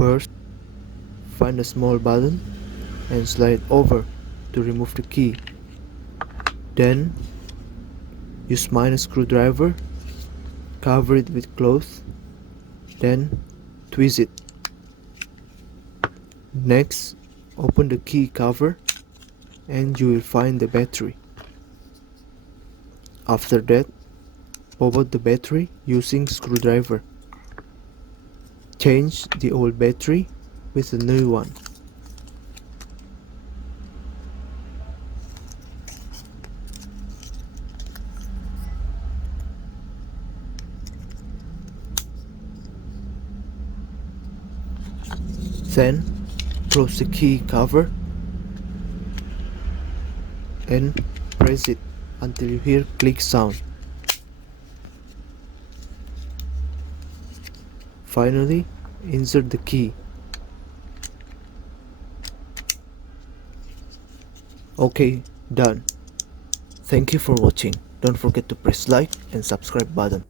First, find a small button and slide over to remove the key. Then, use minor screwdriver, cover it with cloth, then twist it. Next, open the key cover and you will find the battery. After that, pop out the battery using screwdriver. Change the old battery with a new one. Then close the key cover and press it until you hear click sound. Finally, insert the key. Okay, done. Thank you for watching. Don't forget to press like and subscribe button.